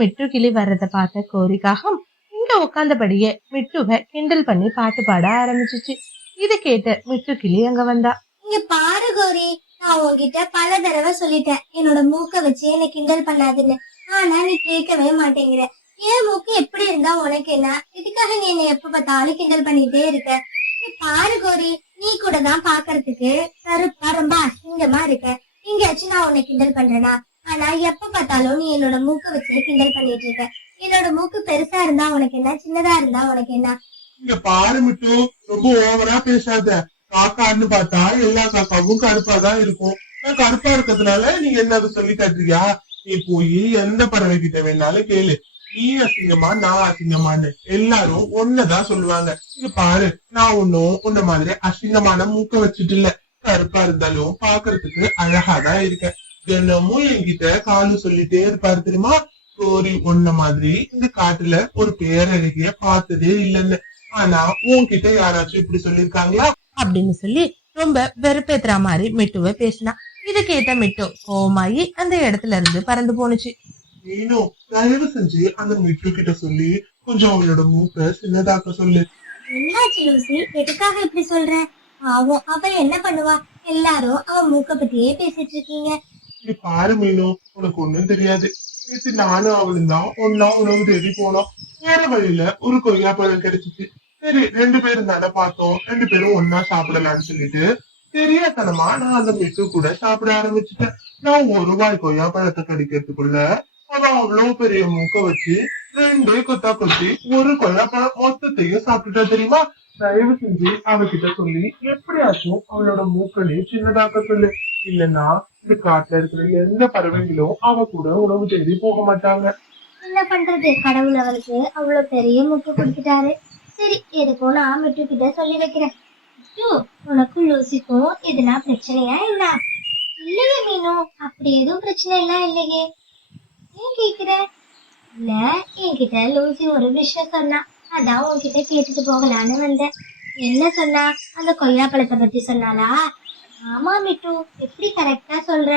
மிட்டு கிளி வர்றத பார்த்த கோரிக்காகம் இங்க உட்காந்தபடியே மிட்டுவை கிண்டல் பண்ணி பாட்டு பாட ஆரம்பிச்சுச்சு. இத கேட்ட மிட்டு கிளி அங்க வந்தா. இங்க பாரு கௌரி, நான் உன்கிட்ட பல தடவை சொல்லிட்டேன் என்னோட மூக்க வச்சு என்ன கிண்டல் பண்ணாதுன்னு. ஆனா நீ கேட்கவே மாட்டேங்கிற. என் மூக்கு எப்படி இருந்தா உனக்கு என்ன? இதுக்காக நீ என்ன எப்ப பார்த்தாலும் கிண்டல் பண்ணிட்டே இருக்க. நீ பாரு கௌரி, நீ கூட தான் பாக்குறதுக்கு கருப்பா ரொம்ப அசிங்கமா இருக்க. எங்கேயாச்சும் நான் உன்னை கிண்டல் பண்றேனா? ஆனா எப்ப பார்த்தாலும் நீ என்னோட மூக்க வச்சு கிண்டல் பண்ணிட்டு இருக்க. என்னோட மூக்கு பெருசா இருந்தா உனக்கு என்ன, சின்னதா இருந்தா உனக்கு என்ன? இங்க பாரு மிட்டு, ரொம்ப ஓவரா பேசாத. காக்கான்னு பார்த்தா எல்லா காக்காவும் கருப்பாதான் இருக்கும். நான் கருப்பா இருக்கிறதுனால நீ என்ன அதை சொல்லி காட்டுறியா? நீ போய் எந்த பறவை கிட்ட வேணாலும் கேளு, நீ அசிங்கமா நான் அசிங்கமான்னு எல்லாரும் ஒன்னதான் சொல்லுவாங்க. இங்க பாரு, நான் ஒன்னும் உன்ன மாதிரி அசிங்கமான மூக்க வச்சுட்டு இல்ல. கருப்பா இருந்தாலும் பாக்குறதுக்கு அழகாதான் இருக்கேன். தினமும் என்கிட்ட காலு சொல்லிட்டே இருப்பாரு தெரியுமா, கோரி ஒன்ன மாதிரி இந்த காட்டுல ஒரு பேரழகிய பார்த்ததே இல்லைன்னு. ஆனா உன்கிட்ட யாராச்சும் இப்படி சொல்லிருக்காங்களா அப்படின்னு சொல்லி ரொம்ப வெறுப்பேத்துற மாதிரி மிட்டுவை பேசினா. இத கேட்ட மிட்டு கோமாயி அந்த இடத்துல இருந்து பறந்து போனுச்சு. நீனும் தயவு செஞ்சு அந்த மிட்டு கிட்ட சொல்லி கொஞ்சம் அவளோட மூக்க சின்னதாக்க சொல்லு. என்னாச்சு லூசி, எதுக்காக இப்படி சொல்ற? ஆவும் அவ என்ன பண்ணுவா? எல்லாரும் அவ மூக்க பத்தியே பேசிட்டு இருக்கீங்க. நீ பாரு மீனு, உனக்கு ஒண்ணும் தெரியாது. நேத்து நானும் அவளும் தான் ஒன்னா உணவு தேடி போனோம். வேற வழியில ஒரு கொய்யா பழம் கிடைச்சிச்சு. சரி, 2 பேரும் தானே பார்த்தோம், 2 பேரும் ஒன்னா சாப்பிடலாம்னு சொல்லிட்டு தெரியாதனமா நான் அந்த மிட்டு கூட சாப்பிட ஆரம்பிச்சுட்டேன். நான் ஒரு வாய் கொய்யா பழத்தை கடிக்கிறதுக்குள்ள அவ அவ்வளவு பெரிய மூக்க வச்சு 2 கொத்தா கொத்தி ஒரு கொய்யா பழம் மொத்தத்தையும் சாப்பிட்டுட்டா தெரியுமா. தயவு செஞ்சு அவகிட்ட சொல்லி எப்படியாச்சும் அவளோட மூக்களையும் சின்னதாக்க சொல்லு. இல்லன்னா இந்த காட்டுல இருக்கிற எந்த பறவைகளும் அவ கூட உணவு தேடி போக மாட்டாங்க. என்ன பண்றது, கடவுள் அவளுக்கு அவ்வளவு பெரிய மூக்கு கொடுத்துட்டாரு. சரி, எதுக்கும் நான் மிட்டு கிட்ட சொல்லி வைக்கிறேன். மிட்டு, உனக்கும் லூசிக்கும் எதுனா பிரச்சனையா என்ன? இல்லையே மீனு, அப்படி எதுவும் பிரச்சனை எல்லாம் இல்லையே. ஏன் கேக்குற? இல்ல, என்கிட்ட லூசி ஒரு விஷயம் சொன்னா, அதான் உன்கிட்ட கேட்டுட்டு போகலான்னு வந்தேன். என்ன சொன்னா? அந்த கொய்யா பழத்தை பத்தி சொன்னாலா? ஆமா மிட்டு, எப்படி கரெக்டா சொல்ற?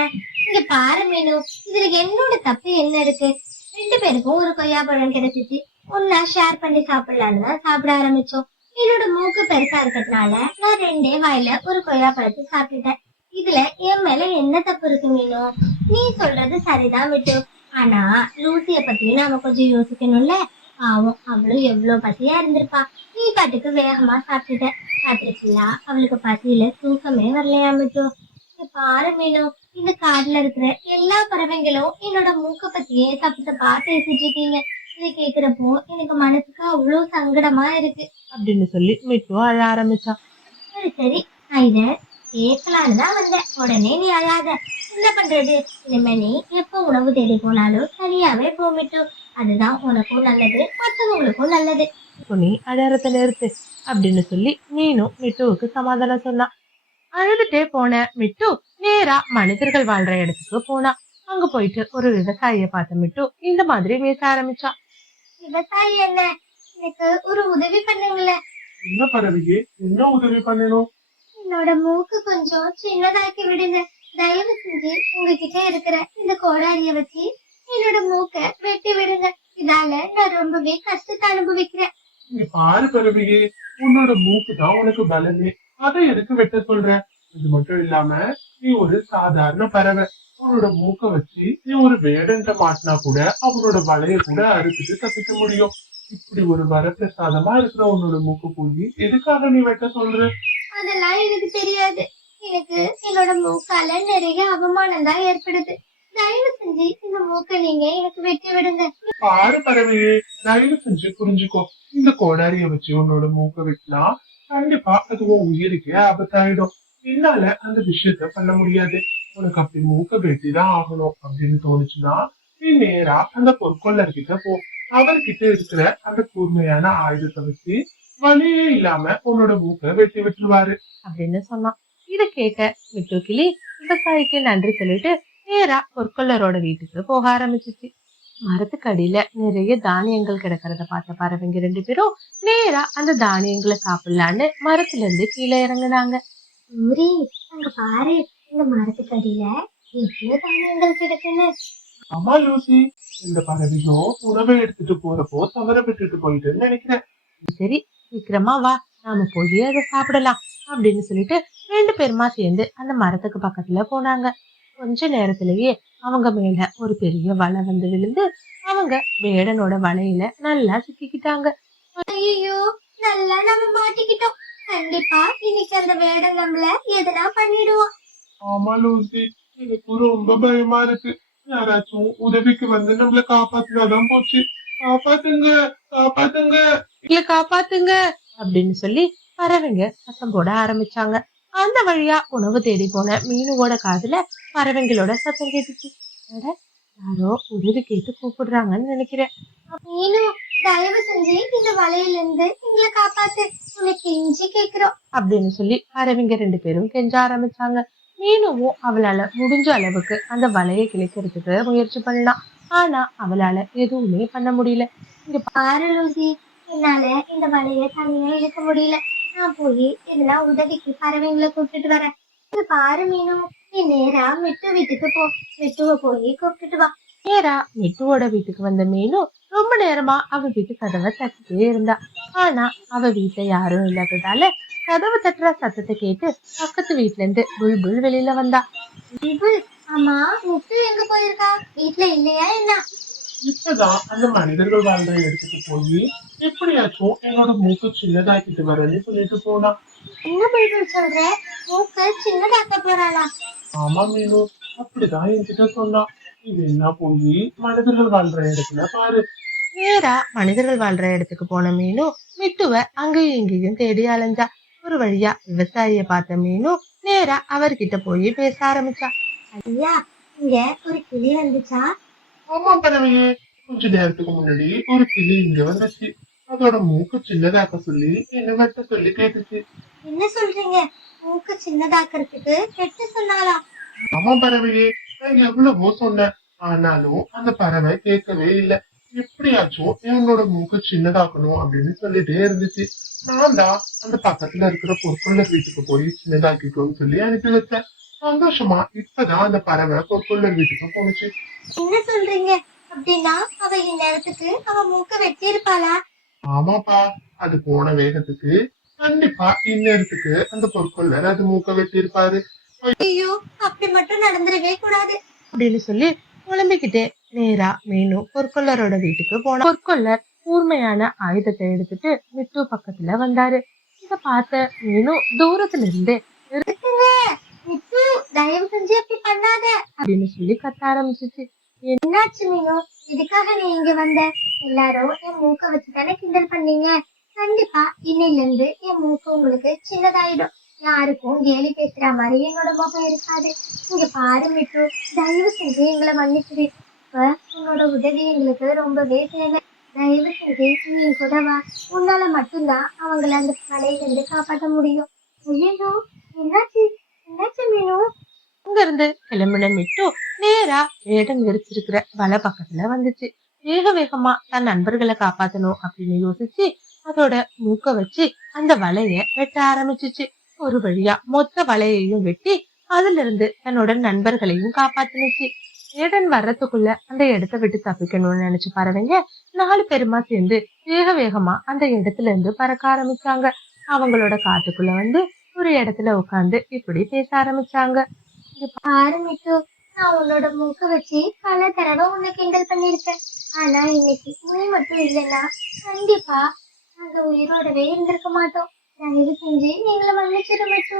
இங்க பாரு மீனு, இதுல என்னோட தப்பு என்ன இருக்கு? 2 பேருக்கும் ஒரு கொய்யா பழம் கிடைச்சிச்சு. ஒன்னா ஷேர் பண்ணி சாப்பிடலான்னு தான் சாப்பிட ஆரம்பிச்சோம். என்னோட மூக்கு பெருசா இருக்கிறதுனால நான் 2 வாயில ஒரு கொய்யா பழத்தை சாப்பிட்டுட்டேன். இதுல என் மேல என்ன தப்பு இருக்கு மீனு? நீ சொல்றது சரிதான் மிட்டு. ஆனா லூசிய பத்தி நாம கொஞ்சம் யோசிக்கணும்ல. பாவம், அவளும் எவ்வளவு பசியா இருந்திருப்பா. நீ பாட்டுக்கு வேகமா சாப்பிட்டுட்ட. ராத்திரி ஃபுல்லா அவளுக்கு பசியில தூக்கமே வரலையா மிட்டு. இங்க பாரு மீனு, இந்த காட்டுல இருக்கிற எல்லா பறவைங்களும் என்னோட மூக்க பத்தியே தப்பு தப்பா பேசிட்டு இருக்கீங்க. இதை கேக்குறப்போ எனக்கு மனசுக்கு அவ்வளவு சங்கடமா இருக்கு அப்படின்னு சொல்லி மிட்டு அழ ஆரம்பிச்சா. சரி சரி, நான் இத கேட்கலான்னு தான் வந்தேன். உடனே நீ அழாத. என்ன பண்றது, இனிமே நீ எப்ப உணவு தேடி போனாலும் சரியாவே போமிட்டு. அதுதான் உனக்கும் நல்லது, மற்றவங்களுக்கும் நல்லது. நீ அழறத நிறுத்து அப்படின்னு சொல்லி நீனும் மிட்டுவுக்கு சமாதானம் சொன்னா. அழுதுட்டே போன மிட்டு நேரா மனிதர்கள் வாழ்ற இடத்துக்கு போனா. அங்க போயிட்டு ஒரு விவசாயிய பார்த்த மிட்டு இந்த மாதிரி பேச ஆரம்பிச்சா. விவசாயி என்ன, எனக்கு ஒரு உதவி பண்ணுங்களேன். என்ன பறவையே, என்ன உதவி பண்ணணும்? என்னோட மூக்கு கொஞ்சம் சின்னதாக்கி விடுங்க. தயவு செஞ்சு உங்ககிட்ட இருக்கிற இந்த கோடாரிய வச்சு என்னோட மூக்க வெட்டி விடுங்க. இதால நான் ரொம்பவே கஷ்டத்தை அனுபவிக்கிறேன். இங்க பாரு பறவையே, உன்னோட மூக்கு தான் உனக்கு பலமே. அதை எதுக்கு வெட்ட சொல்ற? இது மட்டும் இல்லாம நீ ஒரு சாதாரண பறவை. உன்னோட மூக்க வச்சு நீ ஒரு வேடன்ட்ட மாட்டினா கூட அவனோட வலைய கூட அறுத்துட்டு தப்பிக்க முடியும். இப்படி ஒரு வரப்பிரசாதமா இருக்கிற உன்னோட மூக்கு போய் எதுக்காக நீ வெட்ட சொல்ற? அதெல்லாம் எனக்கு தெரியாது. எனக்கு என்னோட மூக்கால நிறைய அவமானம் தான் ஏற்படுது. தயவு செஞ்சு இந்த மூக்க நீங்க எனக்கு வெட்டி விடுங்க. பாரு பறவையே, தயவு செஞ்சு புரிஞ்சுக்கோ. இந்த கோடாரிய வச்சு உன்னோட மூக்க வெட்டினா கண்டிப்பா அது உன் உயிருக்கே ஆபத்தாயிடும். என்னால அந்த விஷயத்த பண்ண முடியாது. உனக்கு அப்படி மூக்க வெட்டிதான் ஆகணும் அப்படின்னு தோணுச்சுன்னா நீ நேரா அந்த பொற்கொள்ளர்கிட்ட போ. அவர்கிட்ட இருக்கிற அந்த கூர்மையான ஆயுதத்தை வச்சு வலியே இல்லாம உன்னோட மூக்க வெட்டி விட்டுருவாரு அப்படின்னு சொன்னான். இத கேட்ட மிட்டு கிளி விவசாயிக்கு நன்றி சொல்லிட்டு நேரா பொற்கொள்ளரோட வீட்டுக்கு போக ஆரம்பிச்சிச்சு. மரத்துக்கு அடியில நிறைய தானியங்கள் கிடக்கிறத பார்த்த பறவைங்க 2 பேரும் நேரா அந்த தானியங்களை சாப்பிடலான்னு மரத்துல இருந்து கீழே இறங்குனாங்க. ஊரே, அங்க பாரு, இந்த மரத்துக்கு அடியில எவ்வளவு தானியங்கள் கிடக்குன்னு. ஆமா லூசி, இந்த பறவையோ உணவை எடுத்துட்டு போறப்போ தவற விட்டுட்டு போயிட்டுன்னு நினைக்கிறேன். சரி, சீக்கிரமா வா, நாம போய் அதை சாப்பிடலாம் அப்படின்னு சொல்லிட்டு 2 பேருமா சேர்ந்து அந்த மரத்துக்கு பக்கத்துல போனாங்க. கொஞ்ச நேரத்திலேயே அவங்க மேல ஒரு பெரிய வலை வந்து விழுந்து அவங்க வேடனோட வலையில நல்லா சிக்கிக்கிட்டாங்க. ஐயோ, நல்லா நம்ம மாட்டிக்கிட்டோம். கண்டிப்பா இன்னைக்கு அந்த வேடம் நம்மள எதனா பண்ணிடுவோம். ஆமா லூசி, எனக்கு ரொம்ப பயமா இருக்கு. யாராச்சும் உதவிக்கு வந்து நம்மள காப்பாத்தினாதான் போச்சு. காப்பாத்துங்க, காப்பாத்துங்க. எங்களை காப்பாத்துங்க அப்படின்னு சொல்லி பறவைங்க சத்தம் போட ஆரம்பிச்சாங்க. அந்த வழியா உணவு தேடி போன மீனுவோட காதுல பறவைங்களோட சத்தம் கேட்டுச்சு. அட, யாரோ உதவி கேட்டு கூப்பிடுறாங்கன்னு நினைக்கிறேன் நீனும் தயவு செஞ்சு இந்த வலையில இருந்து எங்களை காப்பாத்து, உனக்கு இஞ்சி கேக்குறோம். அப்படின்னு சொல்லி பறவைங்க 2 பேரும் கெஞ்ச ஆரம்பிச்சாங்க. மீனுவும் அவளால முடிஞ்ச அளவுக்கு அந்த வலையை கிழிக்கிறதுக்கு முயற்சி பண்ணலாம். ஆனா அவளால எதுவுமே பண்ண முடியல. பாரு லூசி, என்னால இந்த வலைய தனியா இழுக்க முடியல. நான் போய் எதுனா உதவிக்கு பறவைங்களை கூப்பிட்டுட்டு வரேன். இது பாரு மீனு, நீ நேரா மிட்டு வீட்டுக்கு போ. மிட்டுவ போய் கூப்பிட்டுட்டு வா. நேரா மிட்டுவோட வீட்டுக்கு வந்த மீனு ரொம்ப நேரமா அவ வீட்டு கதவை தட்டிட்டே இருந்தா. ஆனா அவ வீட்டுல யாரும் இல்லாததால கதவு தட்டுற சத்தத்தை கேட்டு பக்கத்து வீட்டுல இருந்து புல்புல் வெளியில வந்தா. புல்புல், ஆமா முட்டு எங்க போயிருக்கா? வீட்டுல இல்லையா என்ன? இப்பதான் அந்த மனிதர்கள் வாழ்ற இடத்துக்கு போய் எப்படியாச்சும் என்னோட மூக்கு சின்னதாக்கிட்டு வரேன்னு சொல்லிட்டு போனா. என்ன புல்புல் சொல்ற? மூக்கு சின்னதாக்க போறாளா? ஆமா மீனு, அப்படிதான் என்கிட்ட சொன்னா. இது என்ன போய் மனிதர்கள் வாழ்ற இடத்துல பாரு. நேரா மனிதர்கள் வாழ்ற இடத்துக்கு போன மீனு மிட்டுவ அங்கேயும் இங்கேயும் தேடி அலைஞ்சா. ஒரு வழியா விவசாயிய பார்த்த மீனு நேரா அவர்கிட்ட போய் பேச ஆரம்பிச்சா. ஐயா, இங்க ஒரு கிளி வந்துச்சா? ஆமா பறவையே, கொஞ்ச நேரத்துக்கு முன்னாடி ஒரு கிளி இங்க வந்துச்சு. அதோட மூக்கு சின்னதாக்க சொல்லி என்ன வெட்ட சொல்லி கேட்டுச்சு. என்ன சொல்றீங்க? மூக்கு சின்னதாக்குறதுக்கு கெட்டு சொன்னாளா? ஆமா பறவையே, நான் எவ்வளவோ சொன்னேன். ஆனாலும் அந்த பறவை கேட்கவே இல்லை. எப்படியாச்சும் என்னோட மூக்கு சின்னதாக்கணும் அப்படின்னு சொல்லிட்டே இருந்துச்சு. நான் தான் அந்த பக்கத்துல இருக்கிற பொற்கொள்ளர் வீட்டுக்கு போய் சின்னதாக்கிக்கோன்னு சொல்லி அனுப்பி வச்சேன். சந்தோஷமா இப்பதான் அந்த பறவை பொற்கொள்ளர் வீட்டுக்கு போனுச்சு. என்ன சொல்றீங்க? அப்படின்னா அவ இந்நேரத்துக்கு அவ மூக்க வெட்டி இருப்பாளா? ஆமாப்பா, அது போன வேகத்துக்கு கண்டிப்பா இந்நேரத்துக்கு அந்த பொற்கொள்ளர் அது மூக்க வெட்டி இருப்பாரு. ஐயோ, அப்படி மட்டும் நடந்துடவே கூடாது. அப்படின்னு சொல்லி புலம்பிக்கிட்டே நேரா மீனு பொற்கொள்ளரோட வீட்டுக்கு போனா. பொற்கொள்ளர் கூர்மையான ஆயுதத்தை எடுத்துட்டு மிட்டு பக்கத்துல வந்தாரு. இத பார்த்த மீனு தூரத்துல இருந்து இருக்குங்க, மிட்டு, தயவு செஞ்சு அப்படி பண்ணாத. அப்படின்னு சொல்லி கத்த ஆரம்பிச்சிச்சு. என்னாச்சு மீனு? இதுக்காக நீ இங்க வந்த? எல்லாரும் என் மூக்க வச்சு தானே கிண்டல் பண்ணீங்க. கண்டிப்பா இன்னையில இருந்து என் மூக்கு உங்களுக்கு சின்னதாயிடும். யாருக்கும் கேலி பேசுற மாதிரி என்னோட முகம் இருக்காது. இங்க பாரு மிட்டு, தயவு செஞ்சு எங்களை மன்னிச்சிடு. இப்ப உன்னோட உதவி எங்களுக்கு ரொம்பவே தேவை. தயவு செஞ்சு நீ கூட வா. உன்னால மட்டும்தான் அவங்கள அந்த கடையில இருந்து காப்பாற்ற முடியும். ஐயோ, என்னாச்சு? என்னாச்சு மீனு? அங்க இருந்து கிளம்பின மிட்டு நேரா வேடன் விரிச்சிருக்கிற வலை பக்கத்துல வந்துச்சு. வேக வேகமா தன் நண்பர்களை காப்பாத்தணும் அப்படின்னு யோசிச்சு அதோட மூக்க வச்சு அந்த வலைய வெட்ட ஆரம்பிச்சுச்சு. ஒரு வழியா மொத்த வலையையும் வெட்டி அதுல இருந்து தன்னோட நண்பர்களையும் காப்பாத்துனுச்சு. வேடன் வர்றதுக்குள்ள அந்த இடத்த விட்டு தப்பிக்கணும்னு நினைச்சு பறவைங்க 4 பேருமா சேர்ந்து வேக வேகமா அந்த இடத்துல இருந்து பறக்க ஆரம்பிச்சாங்க. அவங்களோட காட்டுக்குள்ள வந்து ஒரு இடத்துல உட்கார்ந்து இப்படி பேச ஆரம்பிச்சாங்க. பாரு மிட்டு, நான் உன்னோட மூக்க வச்சு பல தடவை உன்னை கிண்டல் பண்ணிருக்கேன். ஆனா இன்னைக்கு நீ மட்டும் இல்லைன்னா கண்டிப்பா நாங்க உயிரோடவே இருந்திருக்க மாட்டோம். தயவு செஞ்சு எங்களை மன்னிச்சிடு மிட்டு.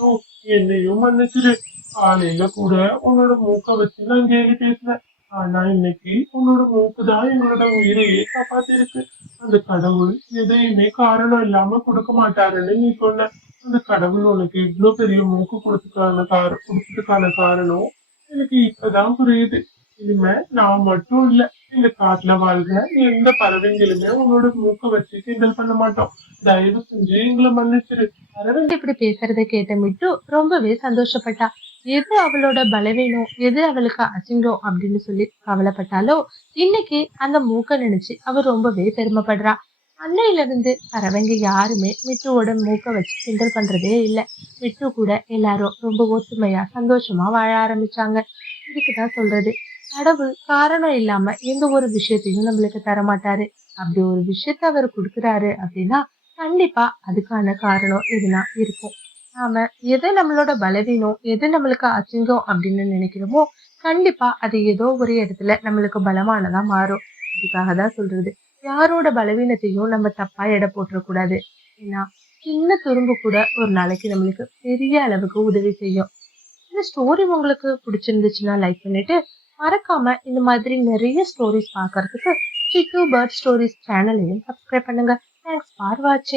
ஓ, என்னையும் மன்னிச்சிரு. காலையில கூட உன்னோட மூக்க வச்சு நான் கேலி பேசினேன். ஆனா இன்னைக்கு உன்னோட மூக்கு தான் எங்களோட உயிரையே காப்பாத்திருக்கு. அந்த கடவுள் எதையுமே காரணம் இல்லாம கொடுக்க மாட்டாருன்னு நீ சொன்ன. அந்த கடவுள் உனக்கு இவ்வளவு பெரிய மூக்கு கொடுத்ததுக்கான காரணம் எனக்கு இப்பதான் புரியுது. இனிமே நான் மட்டும் இல்ல, இந்த காட்டுல வாழ்ற எந்த பறவைங்களுமே உன்னோட மூக்க வச்சு கிண்டல் பண்ண மாட்டோம். தயவு செஞ்சு எங்களை மன்னிச்சிரு. பறவை இப்படி பேசுறதை கேட்ட மிட்டு ரொம்பவே சந்தோஷப்பட்டா. எது அவளோட பலவீனம், எது அவளுக்கு அசிங்கம் அப்படின்னு சொல்லி கவலைப்பட்டாலோ இன்னைக்கு அந்த மூக்க நினைச்சு அவ ரொம்பவே பெருமைப்படுறா. அன்னையில இருந்து பறவைங்க யாருமே மிட்டுவோட மூக்க வச்சு கிண்டல் பண்றதே இல்ல. மிட்டு கூட எல்லாரும் ரொம்ப ஒத்துமையா சந்தோஷமா வாழ ஆரம்பிச்சாங்க. இதுக்குதான் சொல்றது, கடவுள் காரணம் இல்லாம எந்த ஒரு விஷயத்தையும் நம்மளுக்கு தரமாட்டாரு. அப்படி ஒரு விஷயத்த அவர் கொடுக்குறாரு அப்படின்னா கண்டிப்பா அதுக்கான காரணம் எதுனா இருக்கும். நாம எது நம்மளோட பலவீனம், எது நம்மளுக்கு அசிங்கம் அப்படின்னு நினைக்கிறோமோ கண்டிப்பா அது ஏதோ ஒரு இடத்துல நம்மளுக்கு பலமானதா மாறும். அதுக்காக தான் சொல்றது, யாரோட பலவீனத்தையும் நம்ம தப்பா எடை போட்டுறக் கூடாது. ஏன்னா சின்ன துரும்பு கூட ஒரு நாளைக்கு நம்மளுக்கு பெரிய அளவுக்கு உதவி செய்யும். இந்த ஸ்டோரி உங்களுக்கு பிடிச்சிருந்துச்சுன்னா லைக் பண்ணிட்டு, மறக்காம இந்த மாதிரி நிறைய ஸ்டோரிஸ் பார்க்கறதுக்கு சிட்டு பேர்ட் ஸ்டோரிஸ் சேனலையும் சப்ஸ்கிரைப் பண்ணுங்க. தேங்க்ஸ் ஃபார் வாட்சிங்.